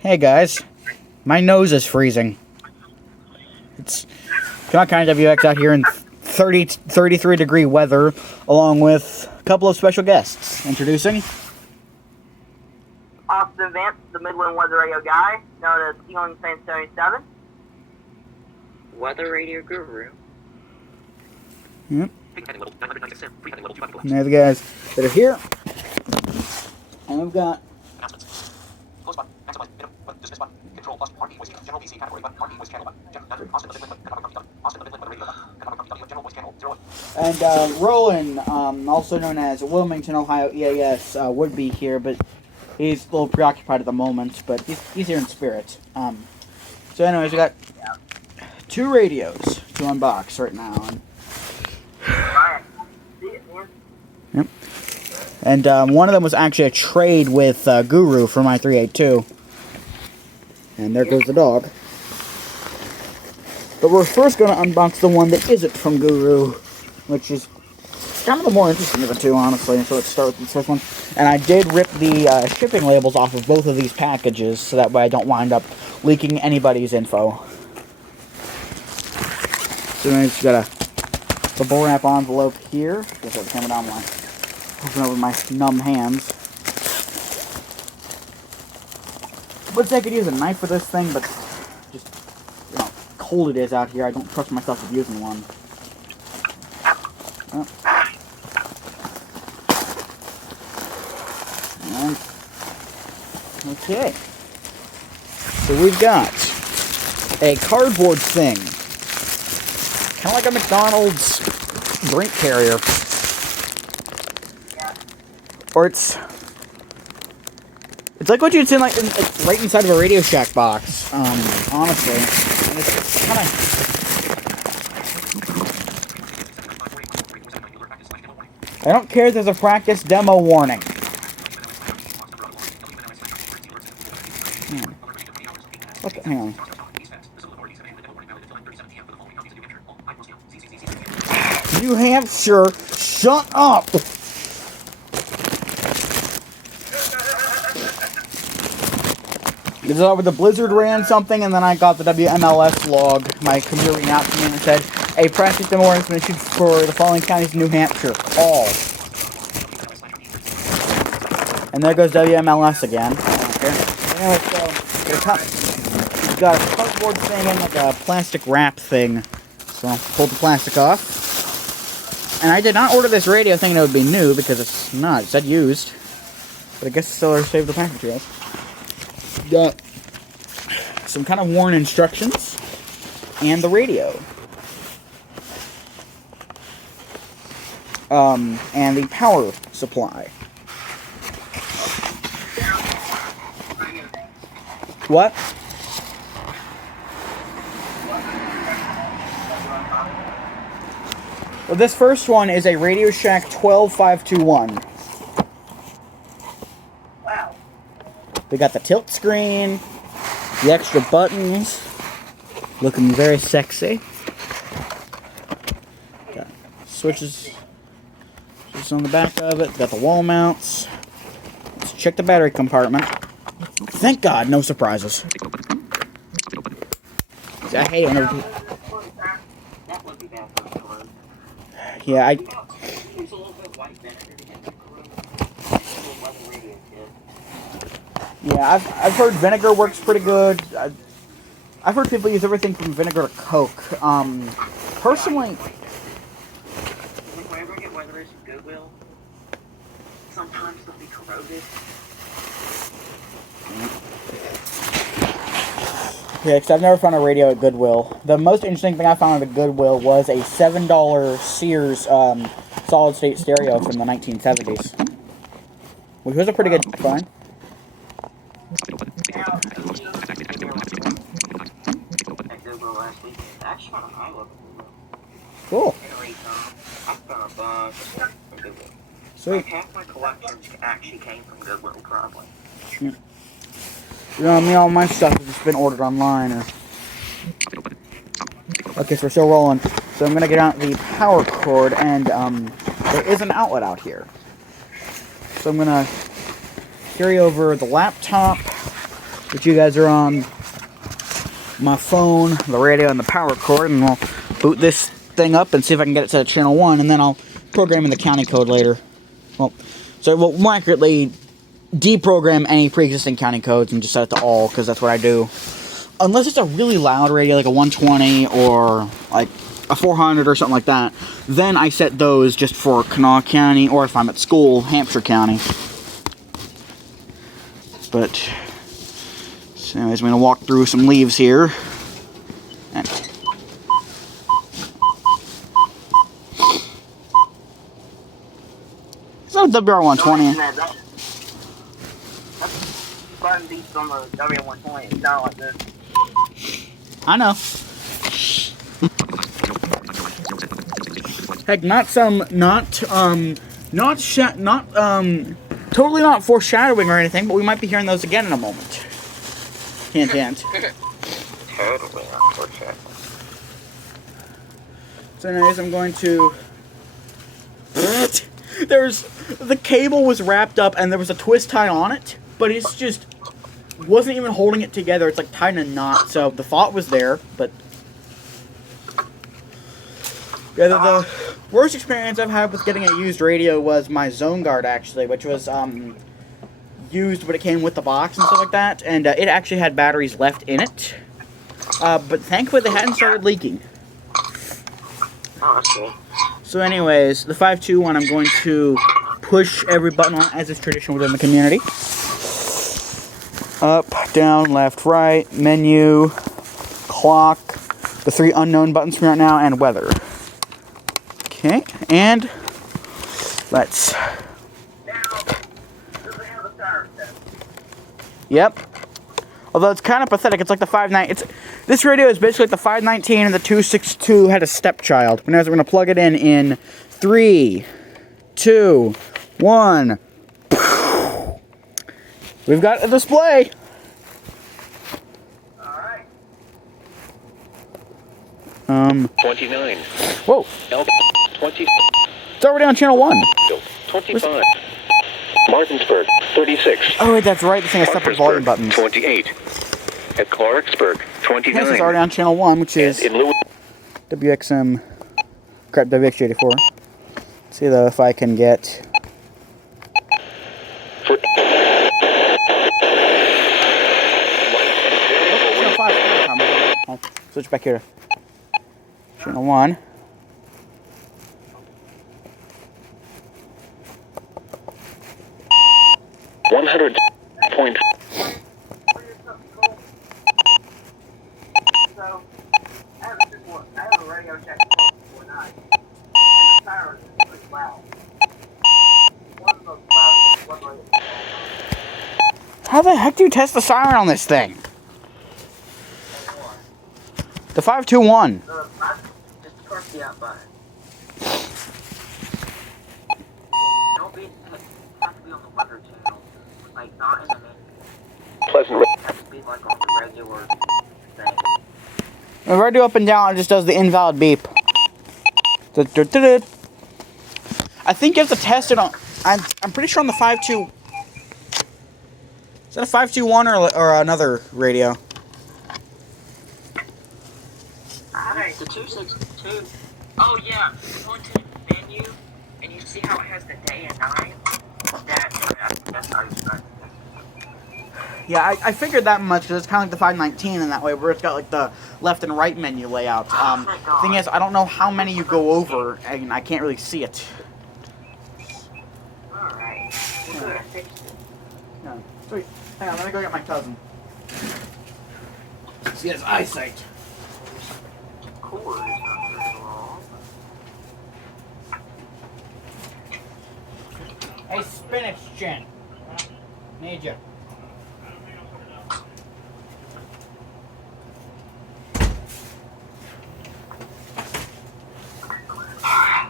Hey guys, my nose is freezing. It's kind of WX out here in 33 degree weather, along with a couple of special guests. Introducing Austin Vance, the Midland Weather Radio guy, known as Ceiling Fan 77. Weather Radio Guru. Yep. And they're the guys that are here. And we've got Roland, also known as Wilmington, Ohio EAS, would be here, but he's a little preoccupied at the moment, but he's here in spirit. So anyways, we got two radios to unbox right now. Yep. And one of them was actually a trade with Guru for my 382. And there goes the dog. But we're first going to unbox the one that isn't from Guru, which is kind of the more interesting of the two, honestly. So let's start with the first one. And I did rip the shipping labels off of both of these packages, so that way I don't wind up leaking anybody's info. So then it's got a bubble wrap envelope here. Guess I have the camera down line. Open it with my numb hands. Would say I could use a knife for this thing, but just, you know, how cold it is out here. I don't trust myself with using one. Oh. And, okay. So we've got a cardboard thing. Kind of like a McDonald's drink carrier. Or it's like what you'd see like right inside of a RadioShack box, honestly. And it's kind of... I don't care if there's a practice demo warning. Okay, hang on. New Hampshire, shut up! This is over the blizzard ran something, and then I got the WMLS log. My computer reading out to me and it said, a practice demo warning has been issued for the following counties in New Hampshire. All. And there goes WMLS again. Okay. Anyway, so we've got a cardboard thing and like a plastic wrap thing. So I'll pull the plastic off. And I did not order this radio thinking it would be new, because it's not. It said used. But I guess the seller saved the package, yes. Got some kind of worn instructions and the radio. And the power supply. What? Well, this first one is a RadioShack 12521. Wow. We got the tilt screen, the extra buttons, looking very sexy. Got switches on the back of it, got the wall mounts. Let's check the battery compartment. Thank God, no surprises. See, I hate it whenever... Yeah, Yeah, I've heard vinegar works pretty good. I've heard people use everything from vinegar to Coke. Personally, Whenever I get weather at Goodwill, sometimes they'll be corroded. yeah, because I've never found a radio at Goodwill. The most interesting thing I found at Goodwill was a $7 Sears solid-state stereo from the 1970s, which was a pretty good find. Cool. Sweet. Half my collections actually came from Goodwill, probably. Yeah. You know, I mean, all my stuff has just been ordered online. Okay, so we're still rolling. So I'm gonna get out the power cord, and there is an outlet out here. So I'm gonna carry over the laptop, But you guys are on my phone, the radio, and the power cord, and we'll boot this thing up and see if I can get it set to channel 1, and then I'll program in the county code later. Well, so we'll more accurately deprogram any pre-existing county codes and just set it to all, because that's what I do. Unless it's a really loud radio, like a 120 or like a 400 or something like that, then I set those just for Kanawha County, or if I'm at school, Hampshire County. But, so anyways, I'm going to walk through some leaves here. And it's not a WR120. That's fun beats on the WR120. It's not like this. I know. Heck, totally not foreshadowing or anything, but we might be hearing those again in a moment. Hint, hint. Totally not foreshadowing. So anyways, I'm going to... The cable was wrapped up and there was a twist tie on it, but it's just... wasn't even holding it together. It's like tied in a knot, so the thought was there, but... Yeah, the worst experience I've had with getting a used radio was my Zone Guard, actually, which was used, but it came with the box and stuff like that, and it actually had batteries left in it, but thankfully they hadn't started leaking. Oh, okay. So anyways, the 521, I'm going to push every button on, as is tradition within the community. Up, down, left, right, menu, clock, the 3 unknown buttons from right now, and weather. Okay, and let's... Yep. Although it's kind of pathetic. It's like the 590. This radio is basically like the 519 and the 262 had a stepchild. But now we're going to plug it in 3, 2, 1. We've got a display. Alright. 29. Whoa. 20. It's already on channel 1. 25. Martinsburg, 36. Oh, wait, that's right. This thing has separate volume buttons. 28. At Clarksburg, 29. This is already on channel 1, which is in WXM, WX84. Let's see, though, if I can get... Channel 5. I'll switch back here to channel 1. So, I have a RadioShack 449, and the siren is pretty loud. One of the most loudest one radio. How the heck do you test the siren on this thing? The 521. Just press the out button. Don't be, have to be on the weather channel. Like, not in the main. Pleasant. It has to be like on the regular thing. If I do up and down, it just does the invalid beep. I think you have to test it on... I'm pretty sure on the 5.2... Is that a 521 or another radio? Alright, the 262. Oh yeah, go into the menu, and you see how it has the day and night? That's how you start. Yeah, I figured that much because it's kind of like the 519 in that way, where it's got like the left and right menu layout. Thing is, I don't know how many you go over, and I can't really see it. Alright. Yeah. Sweet. Hang on, let me go get my cousin. See his eyesight. Cord is not very long. Hey, spinach chin. Need you.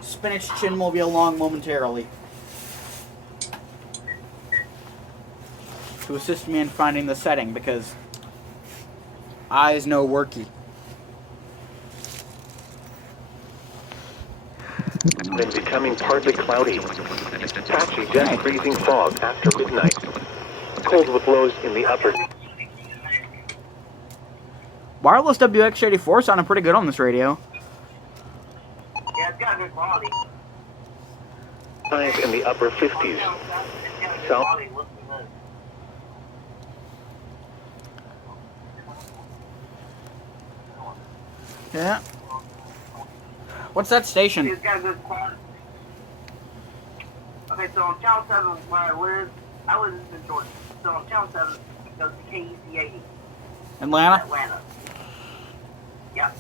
Spinach chin will be along momentarily to assist me in finding the setting, because eyes no worky. Then becoming partly cloudy. Patchy, dense freezing fog after midnight. Cold with lows in the upper Wireless WX84 sounded pretty good on this radio. Yeah, it's got good quality. Highs in the upper 50s. It's got good South. quality. Listen to this. Yeah. What's that station? It's got good quality. Okay, so on Channel 7 where I live in Georgia. So on Channel 7 goes to KEC80, Atlanta? Atlanta. Yeah.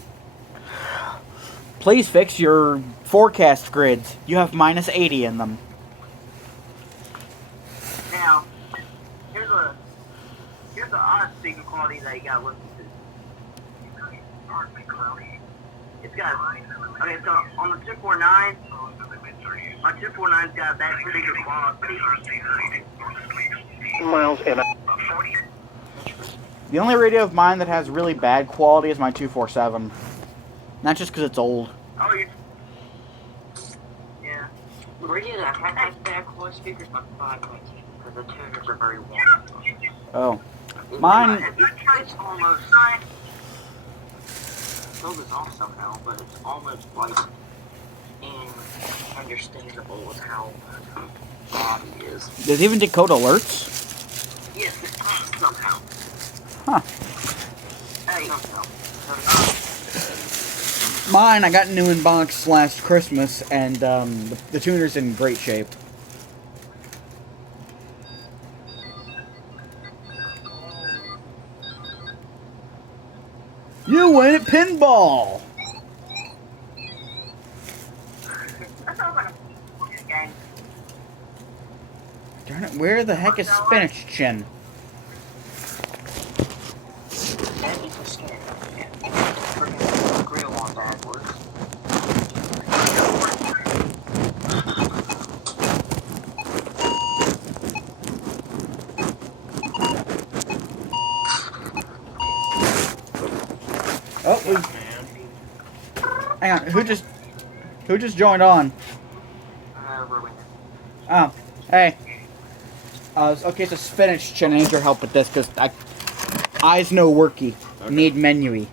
Please fix your forecast grids. You have minus 80 in them. Now, here's a odd speaker quality that you gotta listen to. It's got okay, so on the 249, my 249's got that speaker quality. Miles and The only radio of mine that has really bad quality is my 247. Not just because it's old. Oh, yeah. The radio that has bad quality speakers are 519 because the tuners are very warm. Oh. Mine... It's almost... Still is off somehow, but it's almost like understandable with how bad it is. Does it even decode alerts? Yes, it does somehow. Huh. Hey, no. Mine, I got new in box last Christmas, and the tuner's in great shape. You win at pinball! That sounds like a game. Darn it, where the heck is Spinach Chin? That is a scary. Freaking grill on backwards. Oh, hang on, who just joined on? Ruin it. Oh, hey. Okay, so Spinach Chin, I need your help with this, because eyes no worky. Okay. Need menuy.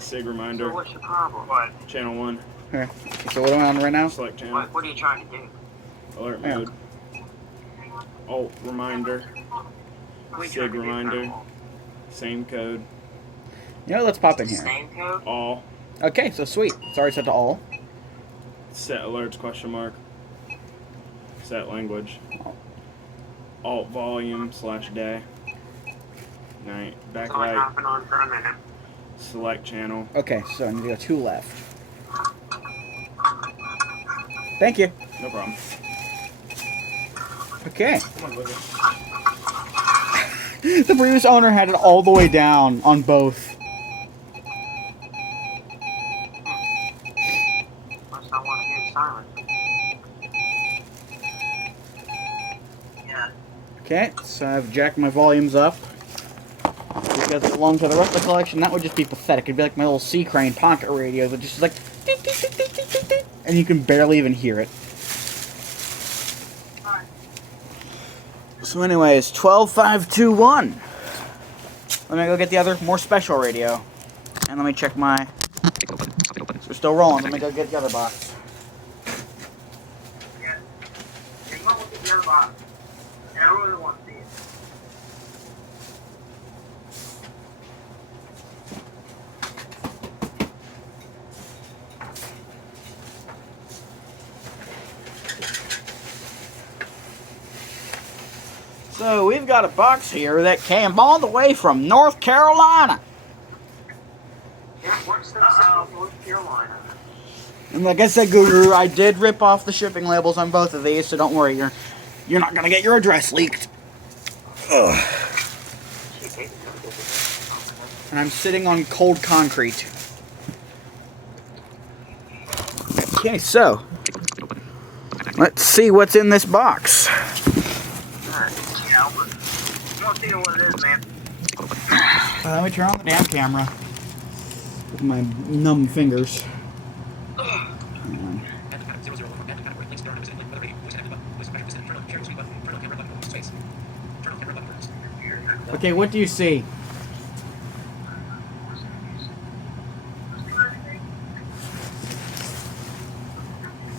Sig So reminder, what's your problem? What? channel 1, Here. So what am I on right now? select channel, What are you trying to do? alert Yeah. mode, alt reminder, sig reminder, same code, You know, let's pop in here. Same code? all, Okay, so sweet. It's already set to all. set alerts question mark, set language, alt volume / day, night, It's only backlight, hopping on for a minute. select channel, Okay, so I need to go 2 left. Thank you. no problem. Okay. Come on, Booger. The previous owner had it all the way down on both. Unless I want to hear silence. Yeah. Okay, so I've jacked my volumes up. Because it belongs to the rest of the collection, that would just be pathetic. It'd be like my little Sea Crane pocket radio that just like... Tick, tick, tick, tick, tick, tick, tick, and you can barely even hear it. So anyways, 12521. Let me go get the other, more special radio. And let me check my... So we're still rolling. Let me go get the other box. Yeah. You might look at the other box. And I really want to see it. So we've got a box here that came all the way from North Carolina. Yeah, what's the North Carolina? And like I said, Guru, I did rip off the shipping labels on both of these, so don't worry, you're not gonna get your address leaked. Ugh. And I'm sitting on cold concrete. Okay, so let's see what's in this box. Yeah, I want to see what it is, man. Let me turn on the damn camera with my numb fingers. Hang on. Okay, what do you see?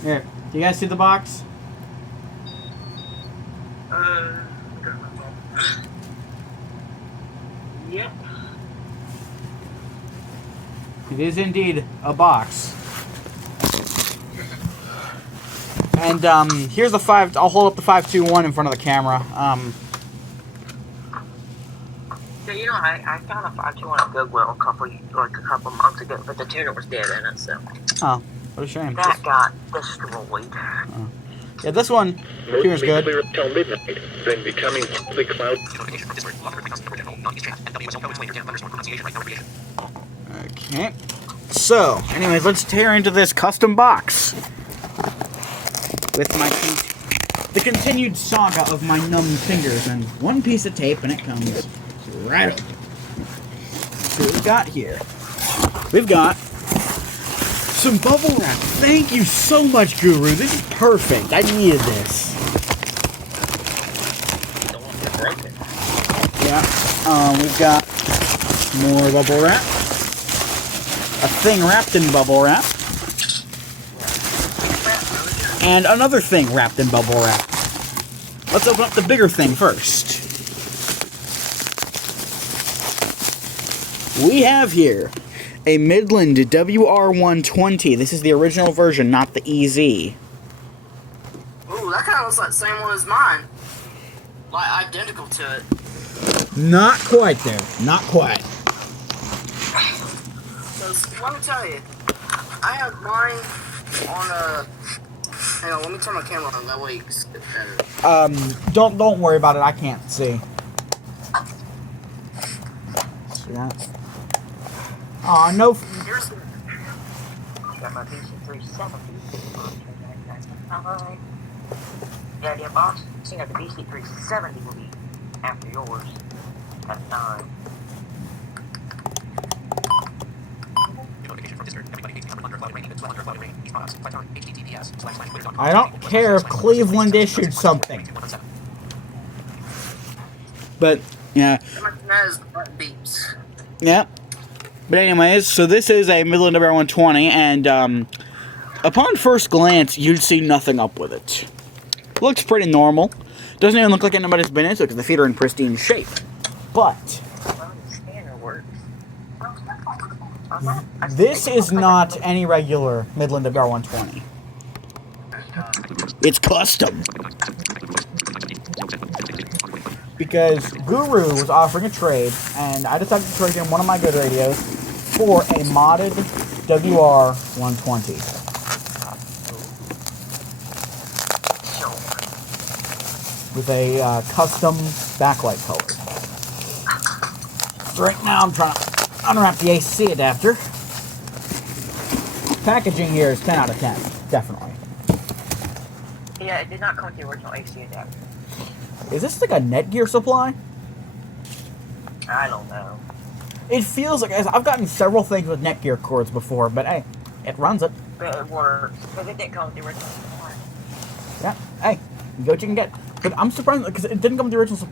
Here, do you guys see the box? Yep. It is indeed a box. And here's the 5. I'll hold up the 521 in front of the camera. So you know, I found a 521 at Goodwill a couple months ago, but the tuner was dead in it. So. Oh, what a shame. That got destroyed. Yeah, this one tuner's good. Clear until midnight, then becoming partly cloudy. Okay. So, anyways, let's tear into this custom box with the continued saga of my numb fingers and one piece of tape, and it comes right up. So what we've got here? We've got some bubble wrap. Thank you so much, Guru. This is perfect. I needed this. Don't want to break it. Yeah. We've got more bubble wrap. A thing wrapped in bubble wrap. And another thing wrapped in bubble wrap. Let's open up the bigger thing first. We have here a Midland WR120. This is the original version, not the EZ. Ooh, that kind of looks like the same one as mine. Like, identical to it. Not quite there. Not quite. So, let me tell you. I have mine on a... Hang on, let me turn my camera on. That way you can see it better. Don't worry about it. I can't see. See that? Aw, no. Here's... Got my BC370. Alright. Yeah, the unboxing of the BC370 will be after yours. At 9. I don't care if Cleveland issued something. But, yeah. That is beeps. Yeah. But anyways, so this is a Midland WR120, and upon first glance, you'd see nothing up with it. Looks pretty normal. Doesn't even look like anybody's been into it because the feet are in pristine shape. But Well, the scanner works. this is not any regular Midland WR120. It's custom. Because Guru was offering a trade, and I decided to trade in one of my good radios for a modded WR120. With a custom backlight color. So right now I'm trying to unwrap the AC adapter. Packaging here is 10 out of 10, definitely. Yeah, it did not come with the original AC adapter. Is this like a Netgear supply? I don't know. It feels like, I've gotten several things with Netgear cords before, but hey, it runs it. But it works. But it didn't come with the original supply. Yeah, hey, you go what you can get. But I'm surprised because it didn't come with the original supply.